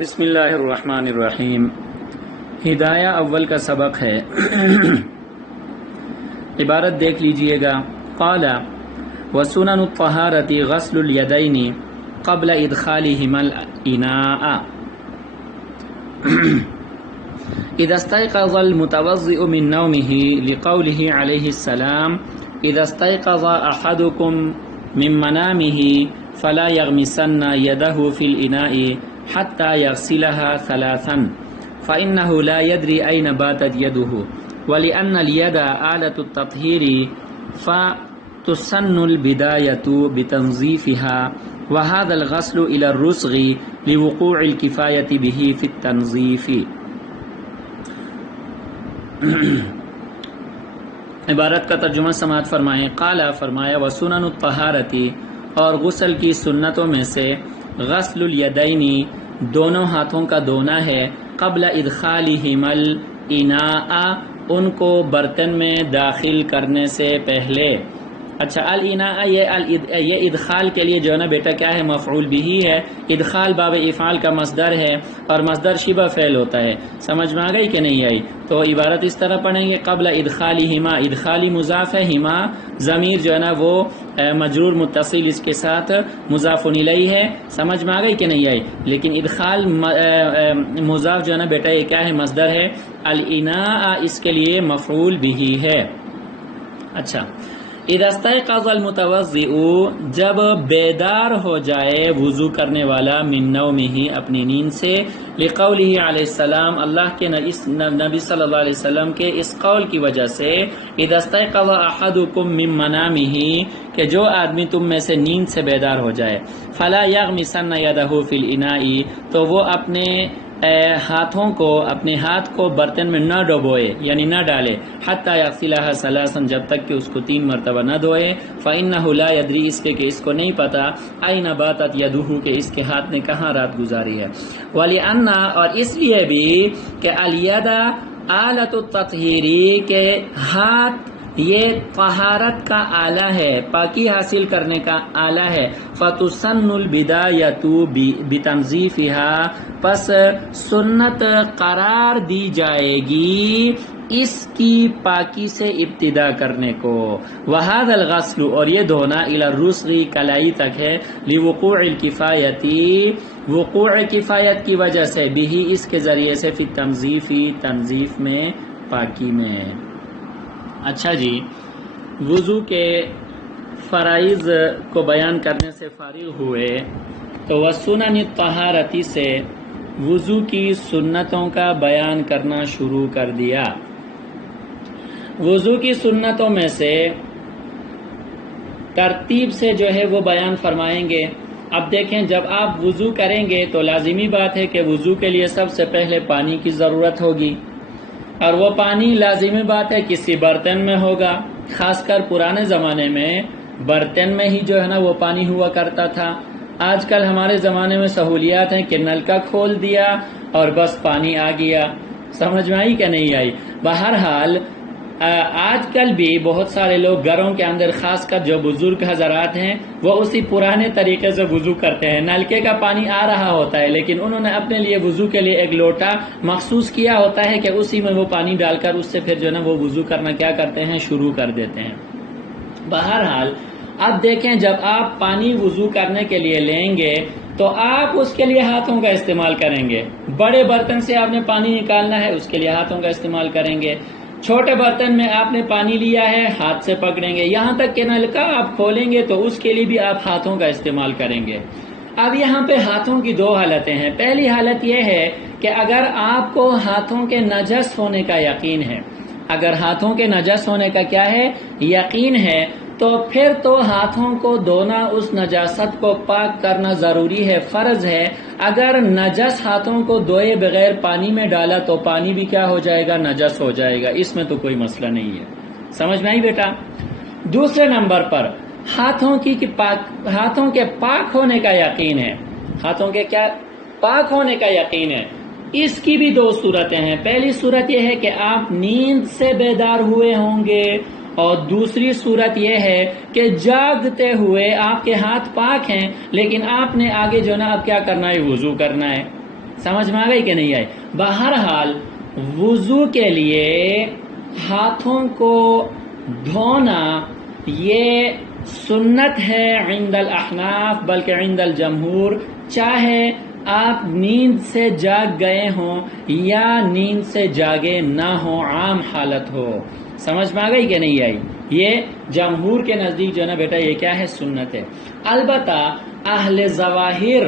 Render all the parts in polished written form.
بسم اللہ الرحمن الرحیم۔ ہدایہ اول کا سبق ہے۔ عبارت دیکھ لیجئے گا۔ قال وسنن الطہارۃ غسل الیدین قبل ادخالہما الاناء اذا استيقظ المتوضئ من نومه لقوله عليه السلام اذا استيقظ احدكم من منامه فلا يغمسن يده في الاناء حتى يغسلها ثلاثا فإنه لا يدري أين باتت يده ولأن اليد آلة التطهير فتسن البداية بتنظيفها وهذا الغسل إلى الرسغ لوقوع الكفاية به في التنظيف۔ عبارت کا ترجمہ سماعت فرمائیں۔ قال فرمایا وسنن الطہارۃ اور غسل کی سنتوں میں سے غسل الیدین دونوں ہاتھوں کا دھونا ہے، قبل ادخالہما الاناء ان کو برتن میں داخل کرنے سے پہلے۔ اچھا، الاناء یہ ادخال کے لیے جو ہے نا بیٹا کیا ہے؟ مفعول بہ ہے۔ ادخال باب افعال کا مصدر ہے اور مصدر شبہ فعل ہوتا ہے۔ سمجھ میں آ گئی کہ نہیں آئی؟ تو عبارت اس طرح پڑھیں گے، قبل ادخالہما، ادخالی مضاف ہے، ہما ضمیر جو ہے نا وہ مجرور متصل اس کے ساتھ مضاف الیہ ہے۔ سمجھ میں آ گئی کہ نہیں آئی؟ لیکن ادخال مضاف جو ہے نا بیٹا یہ کیا ہے؟ مصدر ہے۔ الاناء اس کے لیے مفعول بہ ہے۔ اچھا، اذا استيقظ المتوضئ جب بیدار ہو جائے وضو کرنے والا، من نومہ اپنی نیند سے، لقولہ علیہ السلام اللہ کے نبی صلی اللہ علیہ وسلم کے اس قول کی وجہ سے، اذا استيقظ احدکم من منامہ کہ جو آدمی تم میں سے نیند سے بیدار ہو جائے، فلا یغمسن یدہ فی الاناء تو وہ اپنے اپنے ہاتھ کو برتن میں نہ ڈبوئے، یعنی نہ ڈالے، حتی یغسلها ثلاثا جب تک کہ اس کو 3 مرتبہ نہ دھوئے، فإنه لا يدری اس کے کہ اس کو نہیں پتا، أين باتت يده کہ اس کے ہاتھ نے کہاں رات گزاری ہے، ولأن اور اس لیے بھی کہ الید آلۃ التطہیر کہ ہاتھ یہ طہارت کا آلہ ہے، پاکی حاصل کرنے کا آلہ ہے، فَتُسَنُّ الْبِدَایَةُ بِتَنْظِیفِهَا پس سنت قرار دی جائے گی اس کی پاکی سے ابتدا کرنے کو، وَهَذَا الْغَسْلُ اور یہ دھونا إِلَى الرُّسْغِ کلائی تک ہے، لِوُقُوعِ الْكِفَایَةِ وقوع کفایت کی وجہ سے، بھی اس کے ذریعے سے، فی التنظیف تنظیف میں، پاکی میں۔ اچھا جی، وضو کے فرائض کو بیان کرنے سے فارغ ہوئے تو وسنن الطہارۃ سے وضو کی سنتوں کا بیان کرنا شروع کر دیا۔ وضو کی سنتوں میں سے ترتیب سے جو ہے وہ بیان فرمائیں گے۔ اب دیکھیں، جب آپ وضو کریں گے تو لازمی بات ہے کہ وضو کے لیے سب سے پہلے پانی کی ضرورت ہوگی، اور وہ پانی لازمی بات ہے کسی برتن میں ہوگا۔ خاص کر پرانے زمانے میں برتن میں ہی جو ہے نا وہ پانی ہوا کرتا تھا۔ آج کل ہمارے زمانے میں سہولیات ہیں کہ نل کا کھول دیا اور بس پانی آ گیا۔ سمجھ میں آئی کہ نہیں آئی؟ بہرحال آج کل بھی بہت سارے لوگ گھروں کے اندر، خاص کر جو بزرگ حضرات ہیں، وہ اسی پرانے طریقے سے وضو کرتے ہیں۔ نلکے کا پانی آ رہا ہوتا ہے لیکن انہوں نے اپنے لیے وضو کے لیے ایک لوٹا مخصوص کیا ہوتا ہے کہ اسی میں وہ پانی ڈال کر اس سے پھر جو ہے نا وہ وضو کرنا کیا کرتے ہیں؟ شروع کر دیتے ہیں۔ بہرحال اب دیکھیں، جب آپ پانی وضو کرنے کے لیے لیں گے تو آپ اس کے لیے ہاتھوں کا استعمال کریں گے۔ بڑے برتن سے آپ نے پانی نکالنا ہے، اس کے لیے ہاتھوں کا استعمال کریں گے۔ چھوٹے برتن میں آپ نے پانی لیا ہے، ہاتھ سے پکڑیں گے، یہاں تک کہ نلکا آپ کھولیں گے تو اس کے لیے بھی آپ ہاتھوں کا استعمال کریں گے۔ اب یہاں پہ ہاتھوں کی 2 حالتیں ہیں۔ پہلی حالت یہ ہے کہ اگر آپ کو ہاتھوں کے نجس ہونے کا یقین ہے، اگر ہاتھوں کے نجس ہونے کا کیا ہے؟ یقین ہے، تو پھر تو ہاتھوں کو دھونا، اس نجاست کو پاک کرنا ضروری ہے، فرض ہے۔ اگر نجس ہاتھوں کو دھوئے بغیر پانی میں ڈالا تو پانی بھی کیا ہو جائے گا؟ نجس ہو جائے گا۔ اس میں تو کوئی مسئلہ نہیں ہے۔ سمجھ میں آئی بیٹا؟ دوسرے نمبر پر ہاتھوں کے پاک ہونے کا یقین ہے۔ ہاتھوں کے کیا؟ پاک ہونے کا یقین ہے۔ اس کی بھی 2 صورتیں ہیں۔ پہلی صورت یہ ہے کہ آپ نیند سے بیدار ہوئے ہوں گے، اور دوسری صورت یہ ہے کہ جاگتے ہوئے آپ کے ہاتھ پاک ہیں لیکن آپ نے آگے جو نا اب کیا کرنا ہے؟ وضو کرنا ہے۔ سمجھ میں آ گئی کہ نہیں آئی؟ بہرحال وضو کے لیے ہاتھوں کو دھونا یہ سنت ہے عند الاحناف، بلکہ عند الجمہور، چاہے آپ نیند سے جاگ گئے ہوں یا نیند سے جاگے نہ ہوں، عام حالت ہو۔ سمجھ میں آ گئی کہ نہیں آئی؟ یہ جمہور کے نزدیک جو ہے نا بیٹا یہ کیا ہے؟ سنت ہے۔ البتہ اہل ظواہر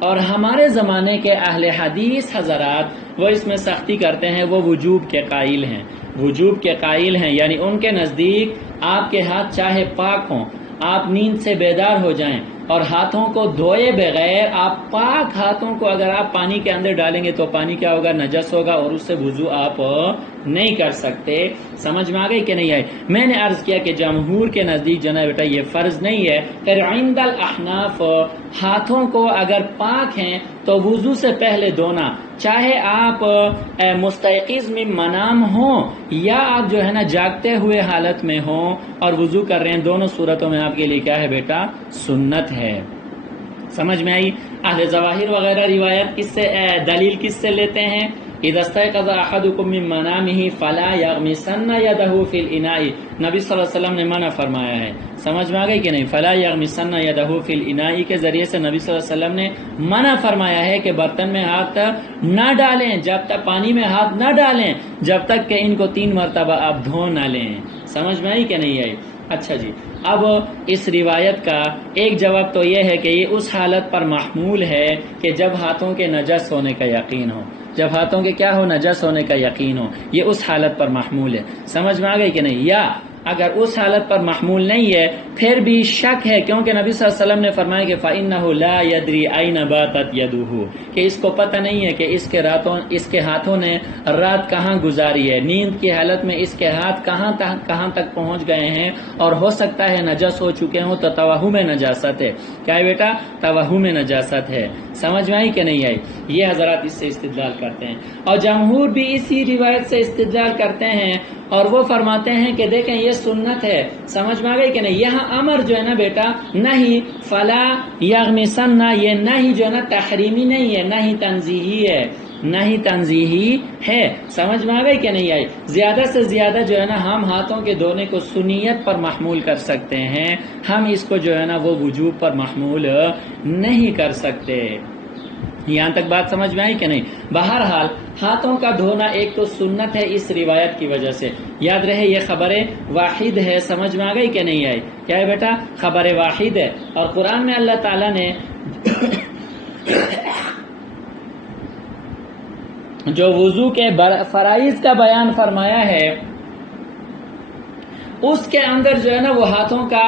اور ہمارے زمانے کے اہل حدیث حضرات وہ اس میں سختی کرتے ہیں، وہ وجوب کے قائل ہیں، وجوب کے قائل ہیں، یعنی ان کے نزدیک آپ کے ہاتھ چاہے پاک ہوں، آپ نیند سے بیدار ہو جائیں اور ہاتھوں کو دھوئے بغیر آپ پاک ہاتھوں کو اگر آپ پانی کے اندر ڈالیں گے تو پانی کیا ہوگا؟ نجس ہوگا، اور اس سے وضو آپ نہیں کر سکتے۔ سمجھ میں آ گئی کہ نہیں آئی؟ میں نے عرض کیا کہ جمہور کے نزدیک جو ہے بیٹا یہ فرض نہیں ہے۔ پھر عند الاحناف ہاتھوں کو اگر پاک ہیں تو وضو سے پہلے دھونا، چاہے آپ مستيقظ میں منام ہوں یا آپ جو ہے نا جاگتے ہوئے حالت میں ہوں اور وضو کر رہے ہیں، دونوں صورتوں میں آپ کے لیے کیا ہے بیٹا؟ سنت ہے۔ سمجھ میں آئی؟ اہل ظواہر وغیرہ روایت کس سے دلیل کس سے لیتے ہیں؟ اذا استيقظ احدكم من منامه فلا يغمسن يده في الاناء، نبی صلی اللہ علیہ وسلم نے منع فرمایا ہے۔ سمجھ میں آ گئی کہ نہیں؟ فلا يغمسن يده في الاناء کے ذریعے سے نبی صلی اللہ علیہ وسلم نے منع فرمایا ہے کہ برتن میں ہاتھ نہ ڈالیں، جب تک پانی میں ہاتھ نہ ڈالیں جب تک کہ ان کو 3 مرتبہ آپ دھو نہ لیں۔ سمجھ میں آئی کہ نہیں آئی؟ اچھا جی، اب اس روایت کا ایک جواب تو یہ ہے کہ یہ اس حالت پر محمول ہے کہ جب ہاتھوں کے نجس ہونے کا یقین ہو، جب ہاتھوں کے کیا ہو؟ نجس ہونے کا یقین ہو، یہ اس حالت پر محمول ہے۔ سمجھ میں آ گئی کہ نہیں؟ یا اگر اس حالت پر محمول نہیں ہے پھر بھی شک ہے، کیونکہ نبی صلی اللہ علیہ وسلم نے فرمایا کہ فَإِنَّهُ لَا يَدْرِي أَيْنَ بَاتَتْ يَدُهُ، کہ اس کو پتہ نہیں ہے کہ اس کے ہاتھوں نے رات کہاں گزاری ہے، نیند کی حالت میں اس کے ہاتھ کہاں تک پہنچ گئے ہیں، اور ہو سکتا ہے نجس ہو چکے ہوں تو توہم نجاست ہے۔ کیا ہے بیٹا؟ توہم نجاست ہے۔ سمجھ میں آئی کہ نہیں آئی؟ یہ حضرات اس سے استدلال کرتے ہیں، اور جمہور بھی اسی روایت سے استدلال کرتے ہیں، اور وہ فرماتے ہیں کہ دیکھیں یہ سنت ہے۔ سمجھ میں آ گئی کہ نہیں؟ یہاں امر جو ہے نا بیٹا نہیں فلا یغمسن، یہ نہیں جو ہے نا تحریمی نہیں ہے، نہیں تنزیہی ہے، نہیں تنزیہی ہے۔ سمجھ میں آ گئی کہ نہیں آئی؟ زیادہ سے زیادہ جو ہے نا ہم ہاتھوں کے دھونے کو سنیت پر محمول کر سکتے ہیں، ہم اس کو جو ہے نا وہ وجوب پر محمول نہیں کر سکتے۔ یہاں تک بات سمجھ میں آئی کہ نہیں؟ بہرحال ہاتھوں کا دھونا ایک تو سنت ہے اس روایت کی وجہ سے، یاد رہے یہ خبر واحد ہے۔ سمجھ میں آ گئی کہ نہیں آئی؟ کیا ہے بیٹا؟ خبر واحد ہے، اور قرآن میں اللہ تعالیٰ نے جو وضو کے فرائض کا بیان فرمایا ہے اس کے اندر جو ہے نا وہ ہاتھوں کا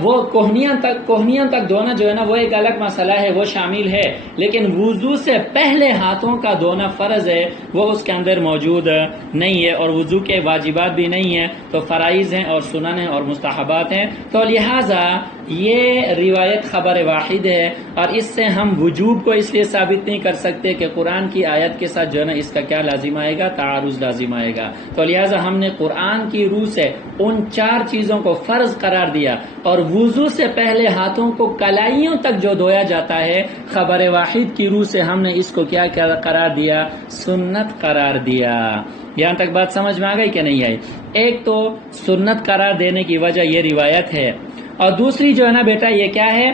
وہ کوہنیاں تک دھونا جو ہے نا وہ ایک الگ مسئلہ ہے، وہ شامل ہے، لیکن وضو سے پہلے ہاتھوں کا دھونا فرض ہے، وہ اس کے اندر موجود نہیں ہے، اور وضو کے واجبات بھی نہیں ہیں، تو فرائض ہیں اور سنن ہیں اور مستحبات ہیں، تو لہٰذا یہ روایت خبر واحد ہے، اور اس سے ہم وجوب کو اس لیے ثابت نہیں کر سکتے کہ قرآن کی آیت کے ساتھ جو ہے نا اس کا کیا لازم آئے گا؟ تعارض لازم آئے گا، تو لہٰذا ہم نے قرآن کی روح سے ان 4 چیزوں کو فرض قرار دیا، اور وضو سے پہلے ہاتھوں کو کلائیوں تک جو دھویا جاتا ہے خبر واحد کی روح سے ہم نے اس کو کیا قرار دیا؟ سنت قرار دیا۔ یہاں تک بات سمجھ میں آ گئی کہ نہیں آئی؟ ایک تو سنت قرار دینے کی وجہ یہ روایت ہے، اور دوسری جو ہے نا بیٹا یہ کیا ہے؟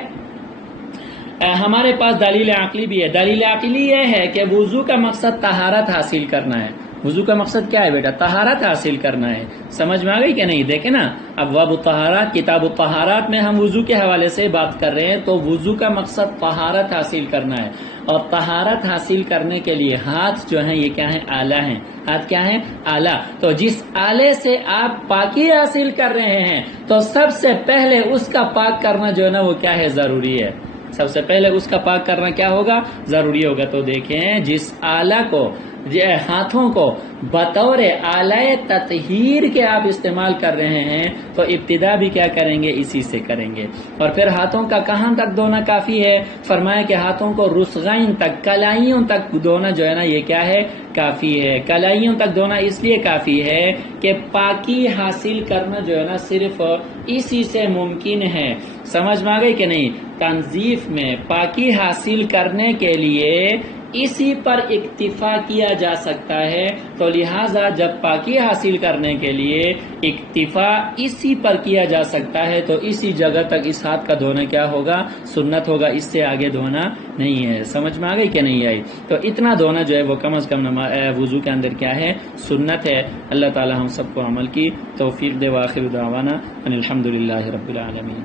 ہمارے پاس دلیل عقلی بھی ہے۔ دلیل عقلی یہ ہے کہ وضو کا مقصد طہارت حاصل کرنا ہے۔ وضو کا مقصد کیا ہے بیٹا؟ طہارت حاصل کرنا ہے۔ سمجھ میں آ گئی کہ نہیں؟ دیکھیں نا ابواب الطہارات، کتاب الطہارات میں ہم وضو کے حوالے سے بات کر رہے ہیں، تو وضو کا مقصد طہارت حاصل کرنا ہے، اور طہارت حاصل کرنے کے لیے ہاتھ جو ہیں یہ کیا ہیں؟ آلہ ہیں۔ ہاتھ کیا ہیں؟ آلہ۔ تو جس آلے سے آپ پاکی حاصل کر رہے ہیں تو سب سے پہلے اس کا پاک کرنا جو ہے نا وہ کیا ہے؟ ضروری ہے۔ سب سے پہلے اس کا پاک کرنا کیا ہوگا؟ ضروری ہوگا۔ تو دیکھیں جس آلہ کو، ہاتھوں کو بطور آلہ تطہیر کے آپ استعمال کر رہے ہیں تو ابتدا بھی کیا کریں گے؟ اسی سے کریں گے۔ اور پھر ہاتھوں کا کہاں تک دھونا کافی ہے؟ فرمایا کہ ہاتھوں کو رسغین تک، کلائیوں تک دھونا جو ہے نا یہ کیا ہے؟ کافی ہے۔ کلائیوں تک دھونا اس لیے کافی ہے کہ پاکی حاصل کرنا جو ہے نا صرف اسی سے ممکن ہے۔ سمجھ میں آ گئی کہ نہیں؟ تنظیف میں پاکی حاصل کرنے کے لیے اسی پر اکتفا کیا جا سکتا ہے، تو لہٰذا جب پاکی حاصل کرنے کے لیے اکتفا اسی پر کیا جا سکتا ہے تو اسی جگہ تک اس ہاتھ کا دھونا کیا ہوگا؟ سنت ہوگا، اس سے آگے دھونا نہیں ہے۔ سمجھ میں آ گئی کہ نہیں آئی؟ تو اتنا دھونا جو ہے وہ کم از کم وضو کے اندر کیا ہے؟ سنت ہے۔ اللہ تعالی ہم سب کو عمل کی توفیق دے۔ وآخر دعوانا ان الحمدللہ رب العالمین۔